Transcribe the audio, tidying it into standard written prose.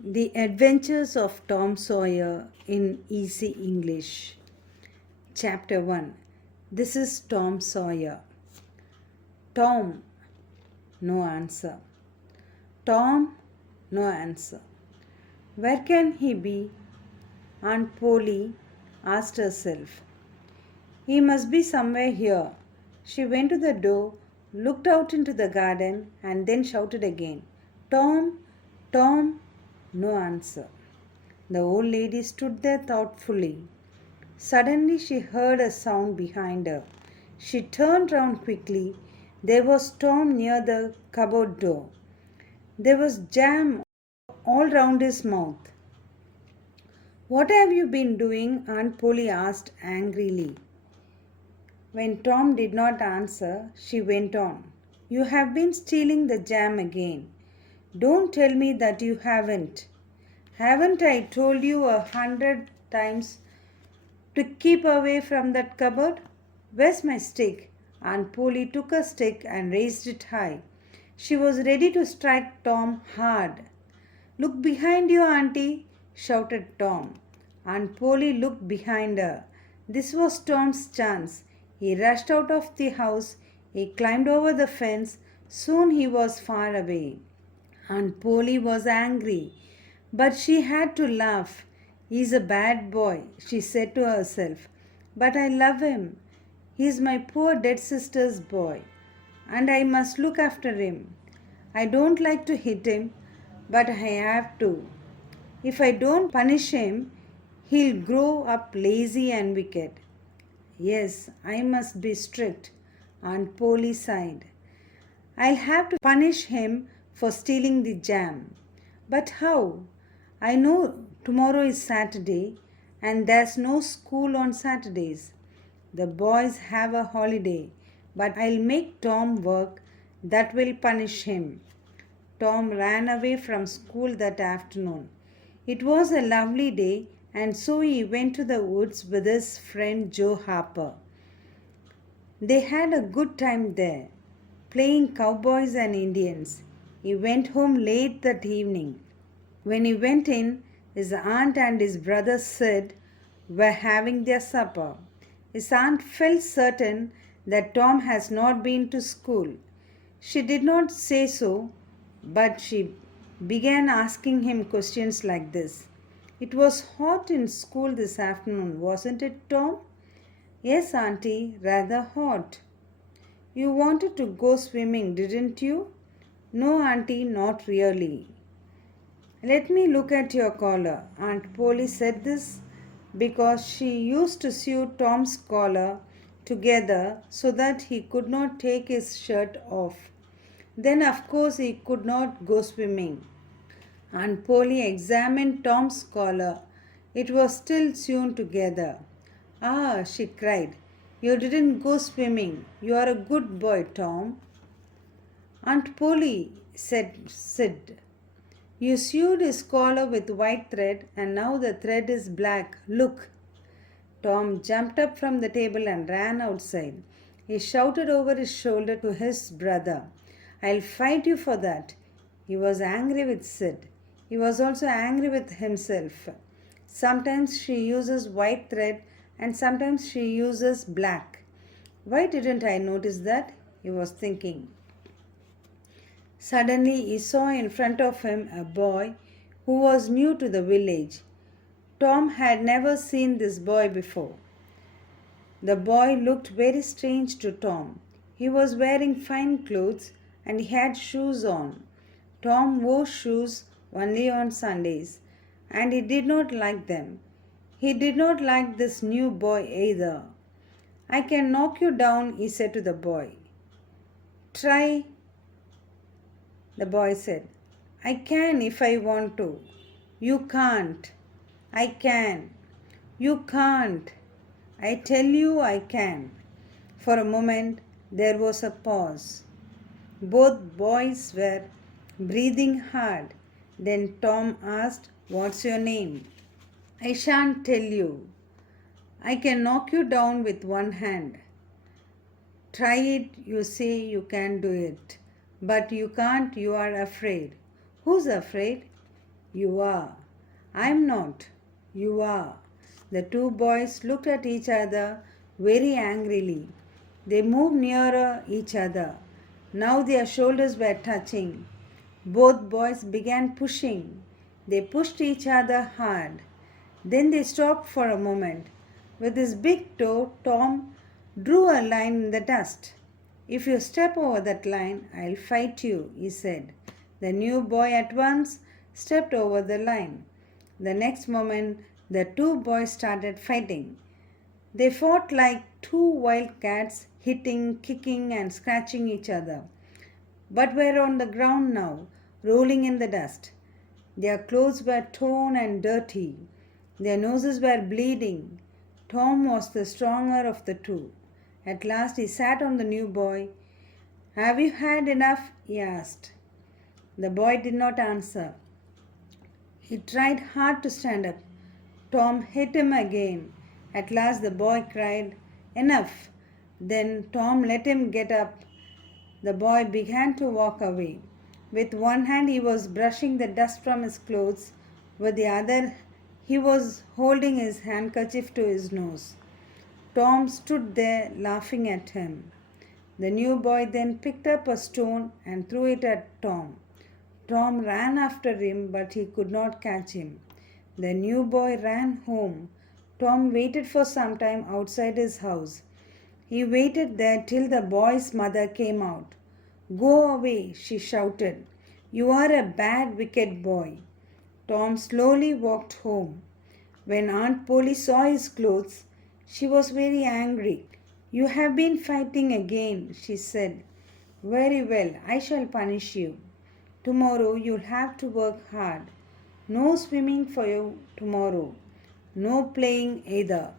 The Adventures of Tom Sawyer in Easy English. Chapter 1. This is Tom Sawyer. Tom, no answer. Tom, no answer. Where can he be? Aunt Polly asked herself. He must be somewhere here. She went to the door, looked out into the garden, and then shouted again, Tom, Tom, no answer. The old lady stood there thoughtfully. Suddenly she heard a sound behind her. She turned round quickly. There was Tom near the cupboard door. There was jam all round his mouth. What have you been doing? Aunt Polly asked angrily. When Tom did not answer, she went on. You have been stealing the jam again. Don't tell me that you haven't. Haven't I told you 100 times to keep away from that cupboard? Where's my stick? Aunt Polly took a stick and raised it high. She was ready to strike Tom hard. Look behind you, Auntie, shouted Tom. Aunt Polly looked behind her. This was Tom's chance. He rushed out of the house. He climbed over the fence. Soon he was far away. Aunt Polly was angry, but she had to laugh. He's a bad boy, she said to herself. But I love him. He's my poor dead sister's boy, and I must look after him. I don't like to hit him, but I have to. If I don't punish him, he'll grow up lazy and wicked. Yes, I must be strict, Aunt Polly sighed. I'll have to punish him for stealing the jam. But how? I know tomorrow is Saturday and there's no school on Saturdays. The boys have a holiday, but I'll make Tom work. That will punish him. Tom ran away from school that afternoon. It was a lovely day, and so he went to the woods with his friend Joe Harper. They had a good time there, playing cowboys and Indians. He went home late that evening. When he went in, his aunt and his brother Sid were having their supper. His aunt felt certain that Tom has not been to school. She did not say so, but she began asking him questions like this. It was hot in school this afternoon, wasn't it, Tom? Yes, Auntie, rather hot. You wanted to go swimming, didn't you? No, Auntie, not really. Let me look at your collar. Aunt Polly said this because she used to sew Tom's collar together so that he could not take his shirt off. Then, of course, he could not go swimming. Aunt Polly examined Tom's collar. It was still sewn together. Ah, she cried. You didn't go swimming. You are a good boy, Tom. Aunt Polly, said Sid. You sewed his collar with white thread and now the thread is black. Look. Tom jumped up from the table and ran outside. He shouted over his shoulder to his brother. I'll fight you for that. He was angry with Sid. He was also angry with himself. Sometimes she uses white thread and sometimes she uses black. Why didn't I notice that? He was thinking. Suddenly he saw in front of him a boy who was new to the village. Tom had never seen this boy before. The boy looked very strange to Tom. He was wearing fine clothes and he had shoes on. Tom wore shoes only on Sundays and he did not like them. He did not like this new boy either. I can knock you down, he said to the boy. Try, the boy said. I can if I want to. You can't. I can. You can't. I tell you I can. For a moment there was a pause. Both boys were breathing hard. Then Tom asked, What's your name? I shan't tell you. I can knock you down with one hand. Try it, you say you can do it. But you can't, you are afraid. Who's afraid? You are. I'm not. You are. The two boys looked at each other very angrily. They moved nearer each other. Now their shoulders were touching. Both boys began pushing. They pushed each other hard. Then they stopped for a moment. With his big toe, Tom drew a line in the dust. If you step over that line, I'll fight you, he said. The new boy at once stepped over the line. The next moment, the two boys started fighting. They fought like two wild cats, hitting, kicking, and scratching each other, but were on the ground now, rolling in the dust. Their clothes were torn and dirty. Their noses were bleeding. Tom was the stronger of the two. At last he sat on the new boy. Have you had enough? He asked. The boy did not answer. He tried hard to stand up. Tom hit him again. At last the boy cried, Enough! Then Tom let him get up. The boy began to walk away. With one hand he was brushing the dust from his clothes. With the other he was holding his handkerchief to his nose. Tom stood there laughing at him. The new boy then picked up a stone and threw it at Tom. Tom ran after him, but he could not catch him. The new boy ran home. Tom waited for some time outside his house. He waited there till the boy's mother came out. Go away, she shouted. You are a bad, wicked boy. Tom slowly walked home. When Aunt Polly saw his clothes, she was very angry. You have been fighting again, she said. Very well, I shall punish you. Tomorrow you'll have to work hard. No swimming for you tomorrow. No playing either.